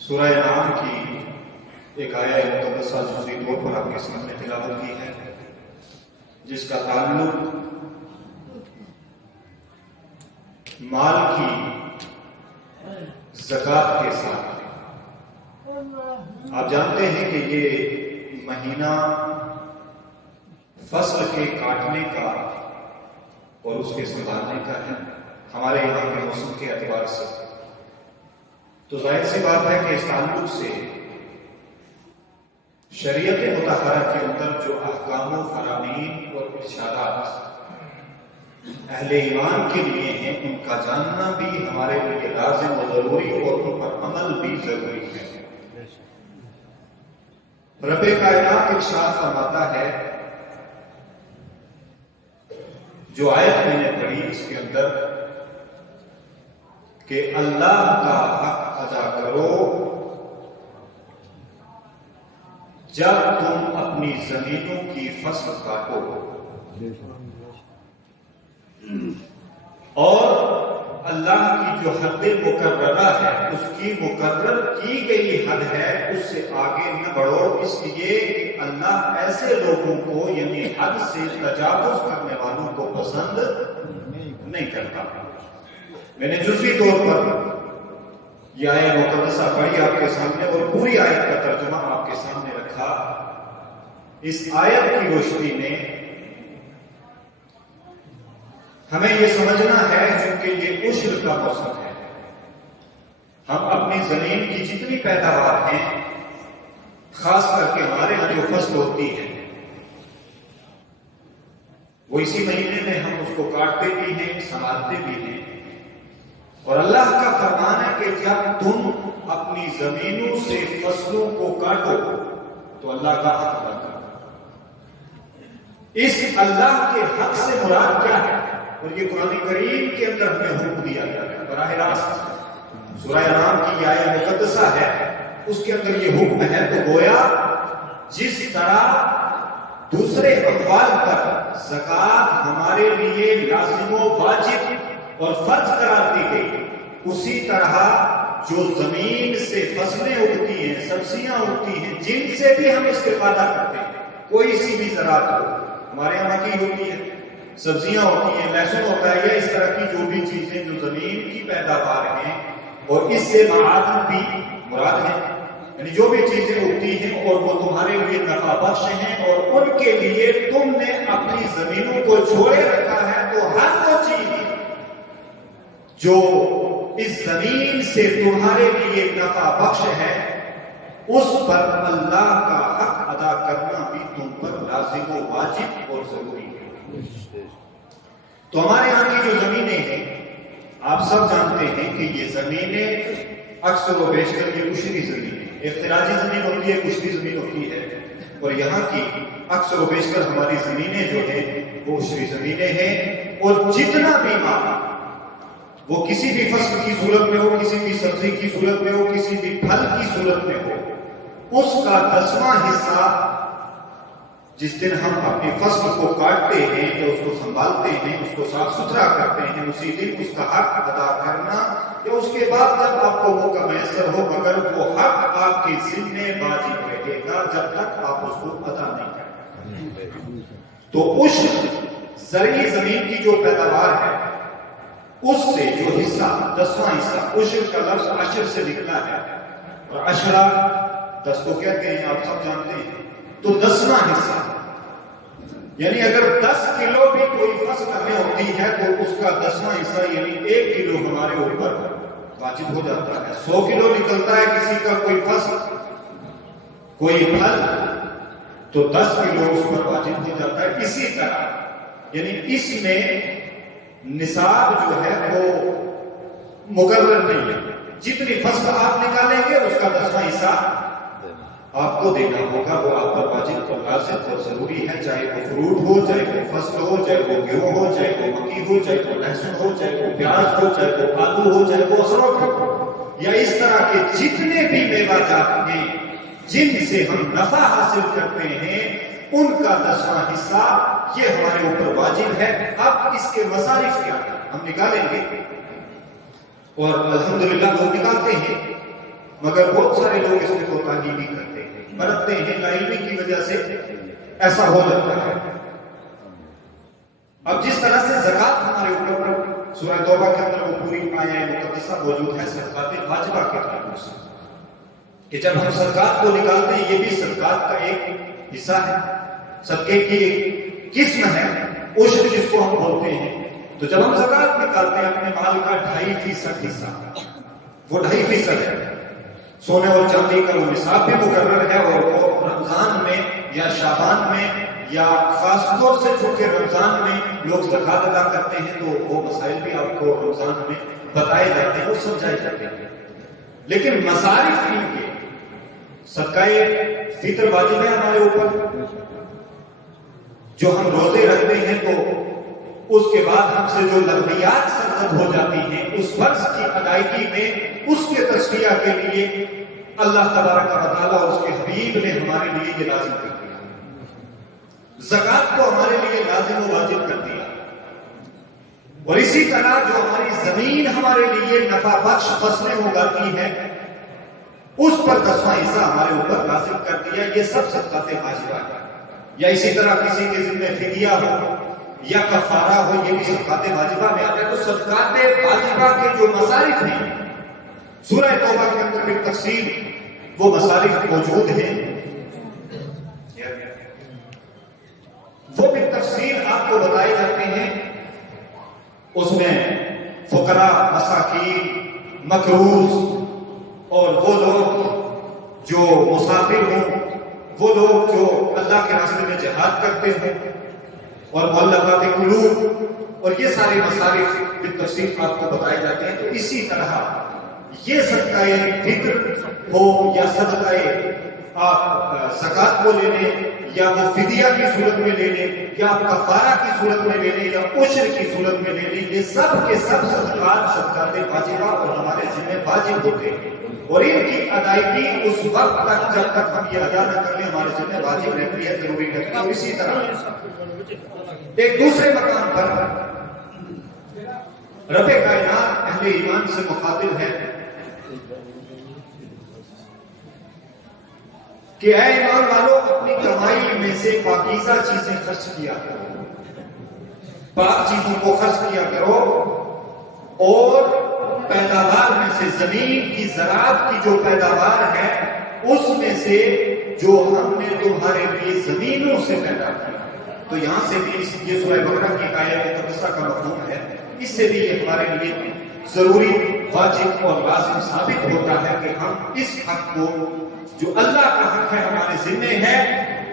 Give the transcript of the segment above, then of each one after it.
سورہ انعام کی ایک آیہ مقدسہ جزوی طور پر آپ کے سامنے تلاوت کی ہے، جس کا تعلق مال کی زکوٰۃ کے ساتھ۔ آپ جانتے ہیں کہ یہ مہینہ فصل کے کاٹنے کا اور اس کے سنبھالنے کا ہے ہمارے یہاں کے موسم کے اعتبار سے، تو ظاہر سی بات ہے کہ اس تعلق سے شریعت مطہرہ کے اندر جو احکام و فرامین اور ارشادات اہل ایمان کے لیے ہیں، ان کا جاننا بھی ہمارے لیے لازم و ضروری اور ان پر عمل بھی ضروری ہے۔ رب کائنات ارشاد فرماتا ہے، جو آیت میں نے پڑھی اس کے اندر، کہ اللہ کا حق ادا کرو جب تم اپنی زمینوں کی فصل کاٹو، اور اللہ کی جو حد مقررہ ہے، اس کی مقرر کی گئی حد ہے، اس سے آگے نہ بڑھو، اس لیے کہ اللہ ایسے لوگوں کو یعنی حد سے تجاوز کرنے والوں کو پسند نہیں کرتا۔ میں نے جزوی طور پر یہ آیت مقدسہ پڑھی آپ کے سامنے اور پوری آیت کا ترجمہ آپ کے سامنے رکھا۔ اس آیت کی روشنی میں ہمیں یہ سمجھنا ہے، چونکہ یہ عشر کا موسم ہے، ہم اپنی زمین کی جتنی پیداوار ہیں، خاص کر کے ہمارے یہاں جو فصل ہوتی ہے، وہ اسی مہینے میں ہم اس کو کاٹتے بھی ہیں، سنبھالتے بھی ہیں، اور اللہ کا فرمان ہے کہ جب تم اپنی زمینوں سے فصلوں کو کاٹو تو اللہ کا حق ادا کرو۔ اس اللہ کے حق سے مراد کیا ہے؟ اور یہ قرآن کریم کے اندر ہمیں حکم دیا گیا ہے براہ راست، سورہ انعام کی آیت مقدسہ ہے، اس کے اندر یہ حکم ہے۔ تو گویا جس طرح دوسرے اموال پر زکوٰۃ ہمارے لیے لازم و واجب اور فرض قرار دی گئی، اسی طرح جو زمین سے فصلیں اگتی ہیں، سبزیاں اگتی ہیں، جن سے بھی ہم استفادہ کرتے ہیں، کوئی سی بھی زراعت ہو، ہمارے یہاں کی ہوتی ہے، سبزیاں ہوتی ہیں، لہسن ہوتا ہے، یا اس طرح کی جو بھی چیزیں جو زمین کی پیداوار ہیں اور اس سے معادن بھی مراد ہیں، یعنی جو بھی چیزیں اگتی ہیں اور وہ تمہارے لیے نفع بخش ہیں اور ان کے لیے تم نے اپنی زمینوں کو چھوڑے رکھا ہے، تو ہر وہ چیز جو اس زمین سے تمہارے لیے نفع بخش ہے، اس پر اللہ کا حق ادا کرنا بھی تم پر لازم و واجب اور ضروری ہے۔ تو ہمارے یہاں کی جو زمینیں ہیں، آپ سب جانتے ہیں کہ یہ زمینیں اکثر و بیشتر یہ عشری زمینیں، اخراجی زمین ہوتی ہے، عشری زمین ہوتی ہے، اور یہاں کی اکثر و بیشتر ہماری زمینیں جو ہیں وہ عشری زمینیں ہیں، اور جتنا بھی مال وہ کسی بھی فصل کی صورت میں ہو، کسی بھی سبزی کی صورت میں ہو، کسی بھی پھل کی صورت میں ہو، اس کا 10واں حصہ جس دن ہم اپنی فصل کو کاٹتے ہیں یا اس کو سنبھالتے ہیں، اس کو صاف ستھرا کرتے ہیں، اسی دن اس کا حق ادا کرنا، یا اس کے بعد جب آپ کو موقع میسر ہو، مگر وہ حق آپ کے ذمہ واجب رہے گا جب تک آپ اس کو ادا نہیں کریں۔ تو عشر زرعی زمین کی جو پیداوار ہے، اس سے جو حصہ 10واں حصہ، عشر کا لفظ عشر سے نکلا ہے، اور عشرہ 10 کو کہتے ہیں، آپ سب جانتے ہیں، تو 10واں حصہ، یعنی اگر 10 کلو بھی کوئی فصل ہمیں ہوتی ہے تو اس کا 10واں حصہ یعنی 1 کلو ہمارے اوپر واجب ہو جاتا ہے۔ 100 کلو نکلتا ہے کسی کا کوئی فصل، کوئی پھل، تو 10 کلو اس پر واجب ہو جاتا ہے۔ اسی طرح یعنی اس میں نصاب جو ہے وہ مقرر نہیں ہے، جتنی فصل آپ نکالیں گے اس کا 10واں حصہ آپ کو دینا ہوگا، وہ آپ پر واجب اور لازم اور ضروری ہے، چاہے وہ فروٹ ہو، چاہے وہ فصل ہو، چاہے وہ گیہوں ہو، چاہے وہ مکئی ہو، چاہے وہ لہسن ہو، چاہے وہ پیاز ہو، چاہے وہ آلو ہو، چاہے وہ اخروٹ ہو، یا اس طرح کے جتنے بھی میوہ جات ہیں جن سے ہم نفع حاصل کرتے ہیں، ان کا 10واں حصہ یہ ہمارے اوپر واجب ہے۔ اب اس کے مصارف کیا ہیں ہم نکالیں گے، اور الحمدللہ لوگ نکالتے ہیں، مگر بہت سارے لوگ اس میں کوتاہی بھی کرتے ہیں، برتتے ہیں، لا علمی کی وجہ سے ایسا ہو جاتا ہے۔ اب جس طرح سے زکوٰۃ ہمارے اوپر سورہ توبہ کے اندر وہ پوری آیہ مقدسہ موجود ہے صدقات واجبہ کے تعلق سے، کہ جب ہم صدقات کو نکالتے ہیں، یہ بھی صدقات کا ایک حصہ ہے، صدقے کی ایک قسم ہے، عشر جس کو ہم بولتے ہیں۔ تو جب ہم زکوٰۃ نکالتے ہیں اپنے مال کا 2.5% حصہ، وہ 2.5% ہے، سونے اور چاندی کا وہ نصاب بھی مقرر ہے، اور وہ رمضان میں یا شعبان میں یا خاص طور سے چونکہ رمضان میں لوگ زکوٰۃ ادا کرتے ہیں تو وہ مسائل بھی آپ کو رمضان میں بتائے جاتے ہیں اور سمجھائے جاتے ہیں۔ لیکن مصارف کے صدقہ فطر واجب ہے ہمارے اوپر، جو ہم روزے رکھتے ہیں تو اس کے بعد ہم سے جو لغویات سرزد ہو جاتی ہیں، اس فرض کی ادائیگی میں اس کے تصفیہ کے لیے اللہ تبارک و تعالیٰ اور اس کے حبیب نے ہمارے لیے یہ لازم کر دیا، زکوٰۃ کو ہمارے لیے لازم و واجب کر دیا۔ اور اسی طرح جو ہماری زمین ہمارے لیے نفع بخش فصلیں اگاتی ہے، اس پر 10واں حصہ ہمارے اوپر لازم کر دیا۔ یہ سب صدقات واجبہ ہے۔ یا اسی طرح کسی کے ذمہ فدیہ ہو یا کفارہ ہو، یہ بھی صدقات واجبہ میں آتا ہے۔ تو صدقات واجبہ کے جو مصارف ہیں، سورہ توبہ کے اندر بھی تفصیل وہ مصارف موجود ہیں، وہ بھی تفصیل آپ کو بتائے جاتے ہیں۔ اس میں فقراء، مساکین، مقروض اور وہ لوگ جو مسافر ہوں، وہ لوگ جو اللہ کے راستے میں جہاد کرتے ہیں، اور مؤلفات قلوب، اور یہ سارے مصارف بالتفصیل آپ کو بتائے جاتے ہیں۔ تو اسی طرح یہ صدقہ فطر ہو یا صدقہ آپ زکوٰۃ کو لے لیں، یا وہ فدیہ کی صورت میں لے لیں، یا کفارہ کی صورت میں لے لیں، یا عشر کی صورت میں لے لیں، یہ سب کے سب صدقات واجبہ اور ہمارے ذمہ واجب ہوتے ہیں، اور ان کی ادائیگی اس وقت تک جب تک ہم یہ ادا نہ کر لیں ہمارے ذمہ واجب رہتی ہے، ضروری رہتی ہے۔ اور اسی طرح ایک دوسرے مقام پر رب کائنات اہل ایمان سے مخاطب ہے کہ اے ایمان والو، اپنی کمائی میں سے پاکیزہ چیزیں خرچ کیا کرو، پاک چیزوں کو خرچ کیا کرو، اور پیداوار میں سے، زمین کی زراعت کی جو پیداوار ہے اس میں سے جو ہم نے تمہارے لیے زمینوں سے پیدا کیا۔ تو یہاں سے بھی یہ سورہ بقرہ کی آیت مقدسہ کا مفہوم ہے، اس سے بھی یہ ہمارے لیے ضروری، واجب اور لازم ثابت ہوتا ہے کہ ہم اس حق کو، جو اللہ کا حق ہے، ہمارے ذمہ ہے،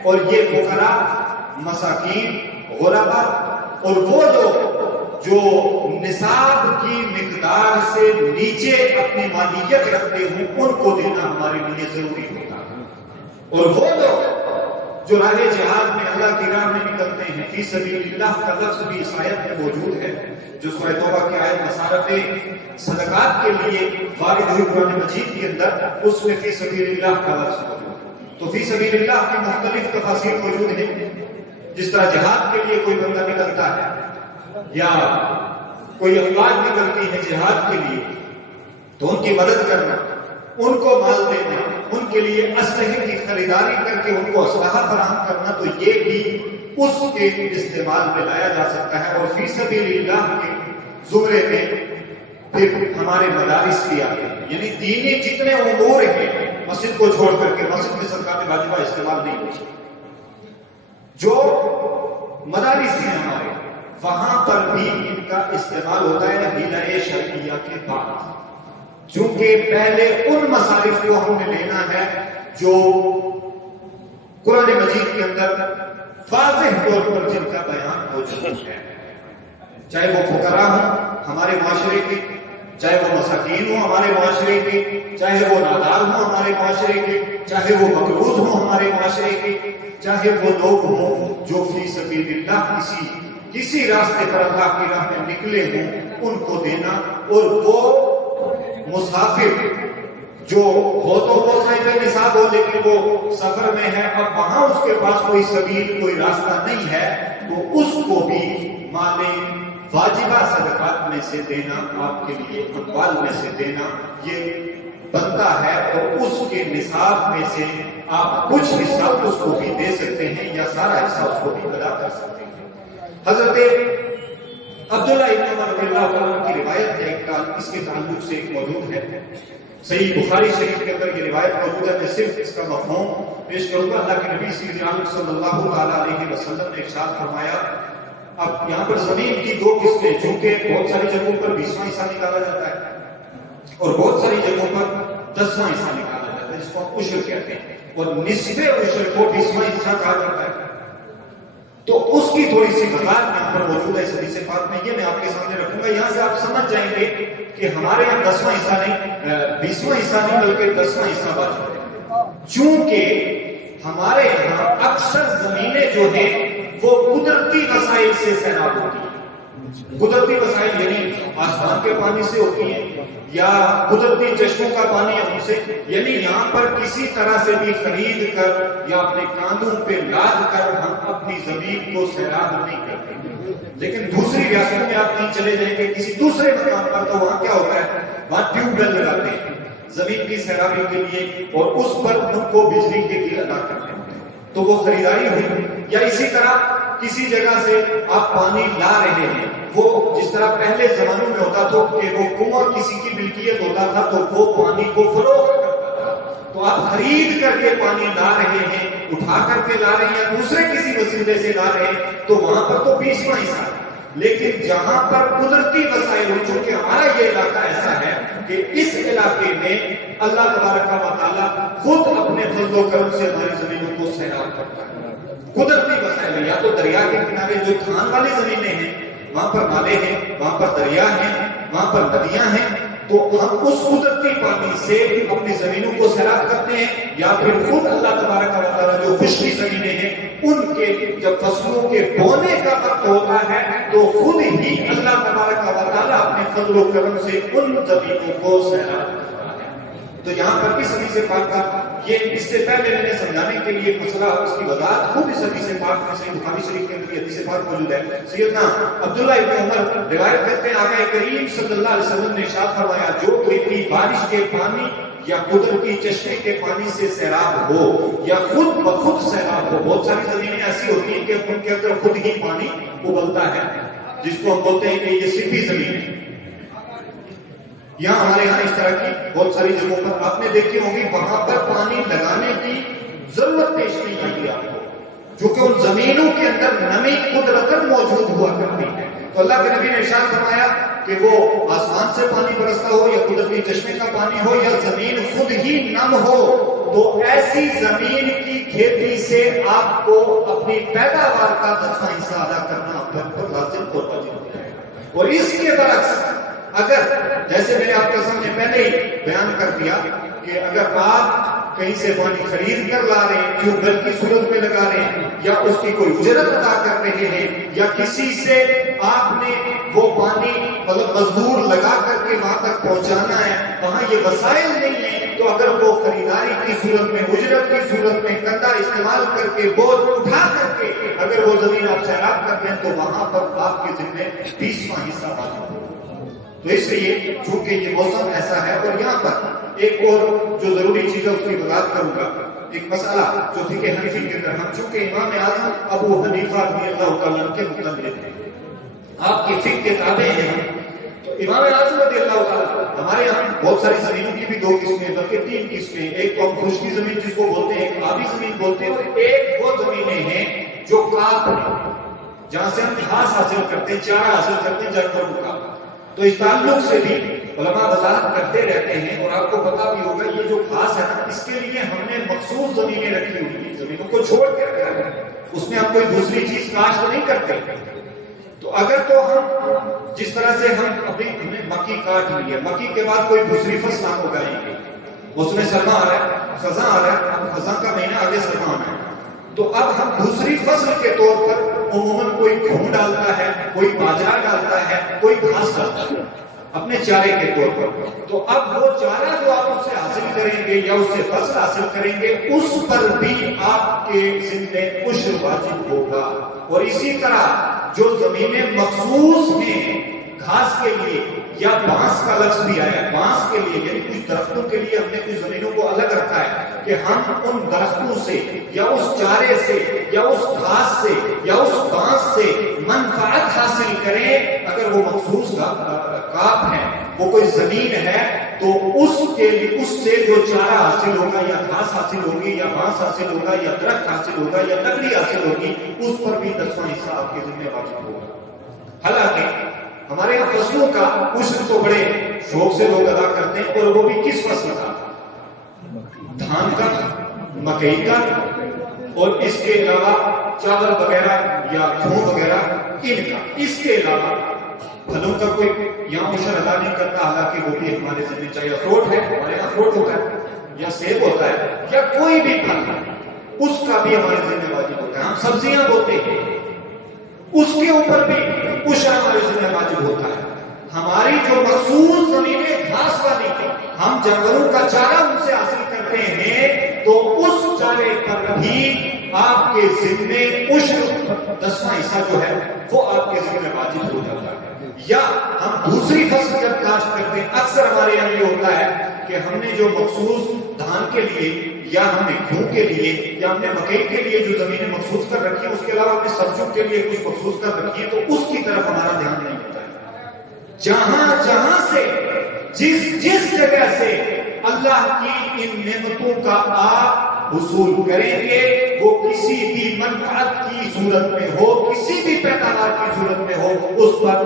اور یہ فقراء، مساکین، غرباء اور وہ لوگ جو نصاب کی مقدار سے نیچے اپنی مالیت رکھتے ہوں، ان کو دینا ہمارے لیے ضروری ہوتا ہے۔ اور وہ لوگ جو راہ جہاد میں اللہ کی راہ میں نکلتے ہیں، فی سبیل اللہ کا لفظ بھی اس آیت میں موجود ہے، جو سورہ توبہ کی آیت مصارف صدقات کے لیے وارد ہوئی قرآن مجید کے اندر، اس میں فی سبیل اللہ کا لفظ موجود ہے۔ تو فی سبیل اللہ کی مختلف تفاسیر موجود ہیں، جس طرح جہاد کے لیے کوئی بندہ نکلتا ہے یا کوئی افواج نکلتی ہے جہاد کے لیے، تو ان کی مدد کرنا، ان کو مال دینا، ان کے لیے اسلحے کی خریداری کر کے ان کو اسلحہ فراہم کرنا، تو یہ بھی اس کے استعمال میں لایا جا سکتا ہے۔ اور فی سبیل اللہ کے زمرے میں پھر ہمارے مدارس بھی آتے ہیں، یعنی دینی جتنے امور ہیں، مسجد کو چھوڑ کر کے مسجد میں صدقات واجبہ استعمال نہیں ہوتی، جو مدارس ہیں ہمارے، وہاں پر بھی ان کا استعمال ہوتا ہے بنائے شرعیہ کے بعد، چونکہ پہلے ان مصارف کو ہم نے لینا ہے جو قرآن مجید کے اندر واضح طور پر جن کا بیان ہو چکا ہے، چاہے وہ فقراء ہوں ہمارے معاشرے کے، چاہے وہ مساکین ہوں ہمارے معاشرے کے، چاہے وہ نادار ہوں ہمارے معاشرے کے، چاہے وہ مقروض ہوں ہمارے معاشرے کے، چاہے وہ لوگ ہوں جو فی سبیل اللہ کسی راستے پر اللہ کی راہ میں نکلے ہوں، ان کو دینا۔ اور وہ مسافر جو ہو تو وہ صاحب نصاب ہو، لیکن وہ سفر میں ہے، اب وہاں اس کے پاس کوئی سبیل، کوئی راستہ نہیں ہے، تو اس کو بھی مال واجبہ صدقات میں سے دینا، آپ کے لیے اموال میں سے دینا، یہ بنتا ہے تو اس کے نصاب میں سے آپ کچھ حصہ اس کو بھی دے سکتے ہیں یا سارا حصہ اس کو بھی ادا کر سکتے ہیں۔ حضرت عبداللہ ابن عمر رضی اللہ عنہ کی روایت ہے، اس کے تعلق سے ایک موجود ہے، صحیح بخاری شریف کے اندر یہ روایت موجود ہے۔ میں صرف اس کا مفہوم پیش کروں گا۔ اللہ کے نبی صلی اللہ علیہ وسلم نے ارشاد فرمایا، اب یہاں پر زمین کی دو قسمیں، چونکہ بہت ساری جگہوں پر 20واں حصہ نکالا جاتا ہے اور بہت ساری جگہوں پر 10واں حصہ نکالا جاتا ہے، جس کو ہم عشر کہتے ہیں، اور نصف عشر کو 20واں حصہ کہا جاتا ہے۔ تو اس کی تھوڑی سی وضاحت یہاں پر موجود ہے اس حدیث پاک میں، یہ میں آپ کے سامنے رکھوں گا۔ یہاں سے آپ سمجھ جائیں گے کہ ہمارے یہاں 10واں حصہ نہیں، 20واں حصہ نہیں، بلکہ 10واں حصہ بات ہے، چونکہ ہمارے یہاں اکثر زمینیں جو ہیں وہ قدرتی وسائل سے سیراب ہوتی ہیں۔ قدرتی وسائل یعنی آسمان کے پانی سے ہوتی ہیں یا قدرتی چشموں کا پانی ہے ان سے، یعنی یہاں پر کسی طرح سے بھی خرید کر یا اپنے کاندھوں پہ لاد کر ہم اپنی زمین کو سیراب نہیں کرتے۔ لیکن دوسری ریاستوں میں آپ کہیں چلے جائیں گے کسی دوسرے مقام پر، تو وہاں کیا ہوتا ہے، وہاں ٹیوب ویل لگاتے ہیں زمین کی سیرابی کے لیے اور اس پر ان کو بجلی کے بل ادا کرتے ہیں، تو وہ خریداری ہوئی۔ یا اسی طرح کسی جگہ سے آپ پانی لا رہے ہیں، وہ جس طرح پہلے زمانوں میں ہوتا تھا کہ وہ کنواں کسی کی ملکیت ہوتا تھا تو وہ پانی کو فروخت کرتا تھا، تو آپ خرید کر کے پانی لا رہے ہیں، اٹھا کر کے لا رہے ہیں، دوسرے کسی وسیلے سے لا رہے ہیں، تو وہاں پر تو 20واں حصہ ہے۔ لیکن جہاں پر قدرتی وسائل ہو، چونکہ ہمارا یہ علاقہ ایسا ہے کہ اس علاقے میں اللہ تبارک و تعالیٰ خود اپنے فضل و کرم سے ہماری زمینوں کو سیراب کرتا ہے۔ قدرتی وسائل یا تو دریا کے کنارے جو تھان والی زمینیں ہیں وہاں پر نالے ہیں، وہاں پر دریا ہیں، وہاں پر ندیاں ہیں، تو ہم اس قدرتی پانی سے اپنی زمینوں کو سیراب کرتے ہیں، یا پھر خود اللہ تبارک و تعالیٰ جو خشکی زمینیں ہیں ان کے جب فصلوں کے بونے کا وقت ہوتا ہے تو خود ہی اللہ تبارک و تعالیٰ اپنے فضل و کرم سے ان زمینوں کو سیراب کرتا ہے۔ تو یہاں پر اس حدیث پاک کا یہ اس سے پہلے میں نے سمجھانے کے لیے مسئلہ اس کی وضاحت خود اس حدیث پاک میں سے بخاری شریف کے اندر یہ حدیث پاک موجود ہے۔ سیدنا عبداللہ ابن عمر روایت کرتے ہیں، آقا کریم صلی اللہ علیہ وسلم نے ارشاد فرمایا، جو کھیتی بارش کے پانی یا قدرتی چشمے کے پانی سے سیراب ہو یا خود بخود سیراب ہو، بہت ساری زمینیں ایسی ہوتی ہیں کہ ان کے اندر خود ہی پانی ابلتا ہے، جس کو ہم بولتے ہیں کہ یہ سپھی زمین ہے۔ یہاں ہمارے یہاں اس طرح کی بہت ساری جگہوں پر آپ نے دیکھی ہوگی، وہاں پر پانی لگانے کی ضرورت پیش نہیں آتی آپ کو، چونکہ ان زمینوں کے اندر نمی قدرتاً موجود ہوا کرتی ہے۔ تو اللہ کے نبی نے ارشاد فرمایا کہ وہ آسمان سے پانی برستا ہو یا قدرتی چشمے کا پانی ہو یا زمین خود ہی نم ہو، تو ایسی زمین کی کھیتی سے آپ کو اپنی پیداوار کا 10واں حصہ ادا کرنا آپ پر لازم اور واجب ہوتا ہے۔ اور اس کے برعکس اگر جیسے میں نے آپ کے سامنے پہلے ہی بیان کر دیا کہ اگر آپ کہیں سے پانی خرید کر لا رہے ہیں، ٹیوب ویل کی صورت میں لگا رہے ہیں، یا اس کی کوئی اجرت ادا کر رہے ہیں، یا کسی سے آپ نے وہ پانی مزدور لگا کر کے وہاں تک پہنچانا ہے، وہاں یہ وسائل نہیں ہیں، تو اگر وہ خریداری کی صورت میں، اجرت کی صورت میں کندھا استعمال کر کے بوجھ اٹھا کر کے اگر وہ زمین آپ سیراب کر دیں تو وہاں پر آپ کے ذمہ 20واں حصہ واجب ہوگا۔ تو اس لیے چونکہ یہ موسم ایسا ہے، اور یہاں پر ایک اور جو ضروری چیز ہے اس کی وضاحت کروں گا، ایک مسئلہ جو فقہ حنفی کے اندر، ہم چونکہ امام اعظم ابو حنیفہ رضی اللہ تعالیٰ عنہ کے مقلد ہیں، آپ کی فقہ کے تابع ہیں، تو امام اعظم رضی اللہ تعالیٰ، ہمارے یہاں بہت ساری زمینوں کی بھی 2 قسمیں بلکہ 3 قسمیں، ایک تو ہم خشکی زمین جس کو بولتے ہیں، ایک آبی زمین بولتے ہیں، اور ایک وہ زمینیں ہیں جو کاپ ہیں جہاں سے ہم گھاس حاصل کرتے ہیں، چارہ حاصل کرتے ہیں جانوروں کا۔ تو اس تعلق سے بھی علماء وضاحت کرتے رہتے ہیں، اور آپ کو پتا بھی ہوگا یہ جو گھاس ہے نا، اس کے لیے ہم نے مخصوص زمینیں رکھی ہوئی ہیں، زمینوں کو چھوڑ کے رکھا ہے، اس میں ہم کوئی دوسری چیز کاشت نہیں کرتے۔ تو اگر تو ہم جس طرح سے ہم نے مکی کاٹ لی ہے، مکی کے بعد کوئی دوسری فصل ہم اگائیں گے، اس میں سرما آ رہا ہے، خزاں آ رہا ہے، اب خزاں کا مہینہ آگے سرما آنا ہے، تو اب ہم دوسری فصل کے طور پر عموماً کوئی گھوم ڈالتا ہے، کوئی باجرا ڈالتا ہے، کوئی گھاس ڈالتا ہے اپنے چارے کے طور پر، تو اب وہ چارہ جو آپ اس سے حاصل کریں گے یا اس سے فصل حاصل کریں گے، اس پر بھی آپ کے ذمہ عشر واجب ہوگا۔ اور اسی طرح جو زمینیں مخصوص ہیں گھاس کے لیے یا بانس کا لفظ بھی آیا ہے. بانس کے لیے یعنی کچھ درختوں کے لیے ہم نے کچھ زمینوں کو الگ رکھا ہے کہ ہم ان درختوں سے یا اس چارے سے یا اس گھاس سے یا اس بانس سے منفعت حاصل کریں. اگر وہ مخصوص کاپ ہے، وہ کوئی زمین ہے، تو اس سے جو چارہ حاصل ہوگا یا گھاس حاصل ہوگی یا بانس حاصل ہوگا یا درخت حاصل ہوگا یا لکڑی حاصل ہوگی، اس پر بھی 10واں حصہ آپ کے ذمہ واجب ہوگا. حالانکہ ہمارے یہاں فصلوں کا عشر تو بڑے شوق سے لوگ ادا کرتے ہیں، اور وہ بھی کس فصل کا؟ دھان کا، مکئی کا، اور اس کے علاوہ چاول وغیرہ یا گیہوں وغیرہ ان کا. اس کے علاوہ پھلوں کا کوئی یہاں عشر ادا نہیں کرتا، حالانکہ وہ بھی ہمارے ذمہ چاہیے. اخروٹ ہے، ہمارے یہاں اخروٹ ہوتا ہے یا سیب ہوتا ہے یا کوئی بھی پھل ہے، اس کا بھی ہمارے ذمہ واجب ہوتا ہے. ہم سبزیاں بوتے ہیں، اس کے اوپر بھی عشر ہمارے ذمہ واجب ہوتا ہے. ہماری جو مخصوص زمینیں گھاس والی ہم جانوروں کا چارہ ان سے حاصل کرتے ہیں، تو اس چارے پر بھی آپ کے ذمے عشر 10واں حصہ جو ہے وہ آپ کے ذمہ واجب ہو جاتا ہے. یا ہم دوسری فصل جب کاشت کرتے ہیں، اکثر ہمارے یہاں یہ ہوتا ہے کہ ہم نے جو مخصوص دھان کے لیے یا ہم نے گیہوں کے لیے یا ہم نے مکئی کے لیے جو زمینیں مخصوص کر رکھی ہیں، اس کے علاوہ ہم نے سبزیوں کے لیے کچھ مخصوص کر رکھی ہے، تو اس کی طرف ہمارا دھیان نہیں ہوتا ہے. جہاں سے جس جگہ سے اللہ کی ان نعمتوں کا آپ حصول کریں گے، وہ کسی بھی منفعت کی صورت میں ہو، کسی بھی پیداوار کی صورت میں ہو، اس پر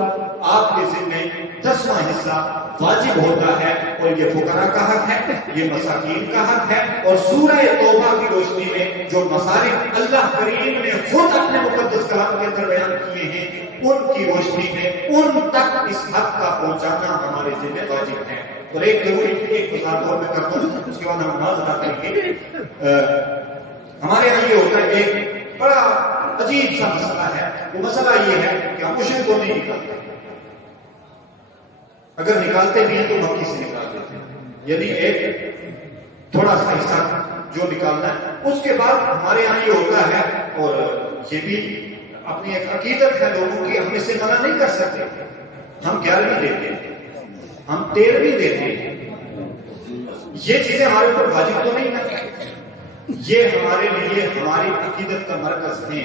آپ کے ذمہ 10واں حصہ واجب ہوتا ہے. اور یہ فقراء کا حق ہے، یہ مساکین کا حق ہے. اور سورہ توبہ کی روشنی میں جو مصارف اللہ کریم نے خود اپنے مقدس کلام کے اندر بیان کیے ہیں، ان کی روشنی میں ان تک اس حق کا پہنچانا ہمارے ذمہ واجب ہے. اور ایک مثال اور میں کرتا ہوں، اس کے بعد ہم نماز ادا کریں گے. ہمارے یہاں یہ ہوتا ہے، ایک بڑا عجیب سا مسئلہ ہے. وہ مسئلہ یہ ہے کہ ہم عشر کو نہیں نکالتے. اگر نکالتے بھی ہیں تو مکی سے نکال دیتے ہیں، یعنی ایک تھوڑا سا حصہ جو نکالنا ہے. اس کے بعد ہمارے یہاں یہ ہوتا ہے، اور یہ بھی اپنی ایک عقیدت ہے لوگوں کی، ہم اس سے منع نہیں کر سکتے. ہم 11ویں دیتے ہیں، ہم 13ویں دیتے ہیں. یہ چیزیں ہمارے اوپر واجب تو نہیں ہے، یہ ہمارے لیے ہماری عقیدت کا مرکز ہے.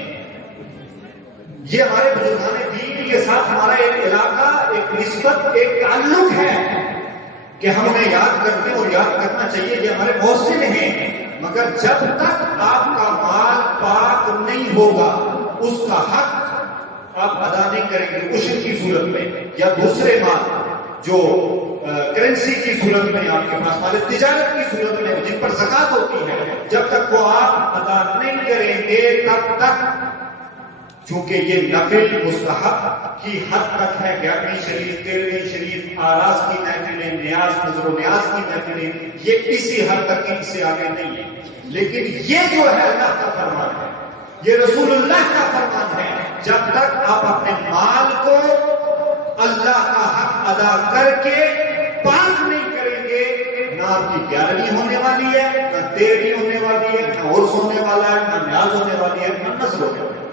یہ ہمارے بزرگان دین کے ساتھ ہمارا ایک علاقہ، ایک نسبت، ایک تعلق ہے کہ ہم انہیں یاد کرتے ہیں اور یاد کرنا چاہیے. یہ ہمارے محسن ہیں. مگر جب تک آپ کا مال پاک نہیں ہوگا، اس کا حق آپ ادا نہیں کریں گے عشر کی صورت میں یا دوسرے مال جو کرنسی کی صورت میں آپ کے پاس مال تجارت کی صورت میں جن پر زکات ہوتی ہے، جب تک وہ آپ ادا نہیں کریں گے تب تک، چونکہ یہ نفل مستحب کی حد تک ہے. 11ویں شریف، 13ویں شریف، آراز کی محفلیں، نیاز، نظر و نیاز کی محفلیں، یہ اسی حد تک ان سے آگے نہیں ہے. لیکن یہ جو ہے اللہ کا فرمان ہے، یہ رسول اللہ کا فرمان ہے. جب تک آپ اپنے مال کو اللہ کا حق ادا کر کے پاک نہیں کریں گے، نہ آپ کی 11ویں ہونے والی ہے، نہ 13ویں ہونے والی ہے، نہ عرس ہونے والا ہے، نہ نیاز ہونے والی ہے، نہ نظر ہونے والی ہے.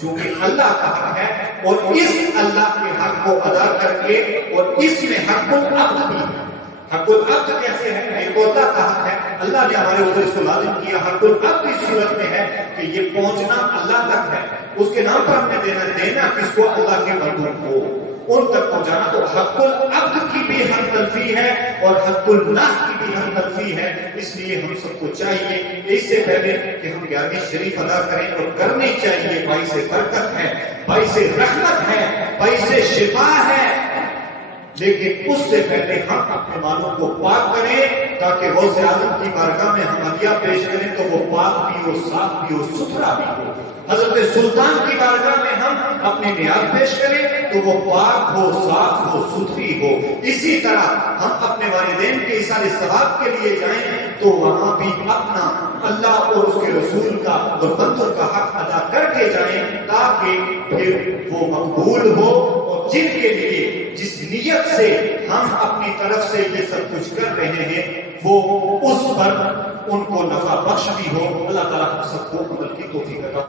چونکہ اللہ کا حق ہے، اور اس اللہ کے حق کو ادا کر کے، اور اس میں حق العبد بھی ہے. حق العبد کیسے ہے؟ ایک ہوتا کا حق ہے، اللہ نے ہمارے اوپر اس کو لازم کیا. حق العبد اس صورت میں ہے کہ یہ پہنچنا اللہ تک ہے، اس کے نام پر ہم نے دینا کس کو؟ اللہ کے بندوں کو، ان تک پہنچانا. تو حق العبد کی بھی ہم تلفی ہے اور حق الناس کی بھی ہم تلفی ہے. اس لیے ہم سب کو چاہیے اس سے پہلے کہ ہم 11ویں شریف ادا کریں، اور کرنی چاہیے. باعث برکت ہے، باعث رحمت ہے، باعث شفا ہے. لیکن اس سے پہلے ہم اپنے مالوں کو پاک کریں تاکہ غوث اعظم کی بارگاہ میں ہم ہدیہ پیش کریں تو وہ پاک بھی ہو، صاف بھی ہو، ستھرا بھی ہو. حضرت سلطان کی بارگاہ میں ہم اپنے نیاز پیش کریں تو وہ پاک ہو، صاف ہو، ستھری ہو. اسی طرح ہم اپنے والدین کے اثار ثواب کے لیے جائیں تو وہاں بھی اپنا اللہ اور اس کے رسول کا اور بندوں کا حق ادا کر کے جائیں تاکہ پھر وہ مقبول ہو. اور جن کے لیے جس نیت سے ہم اپنی طرف سے یہ سب کچھ کر رہے ہیں وہ اس پر ان کو نفع بخش بھی ہو. اللہ تعالیٰ ہم سب کو عمل کی توفیق عطا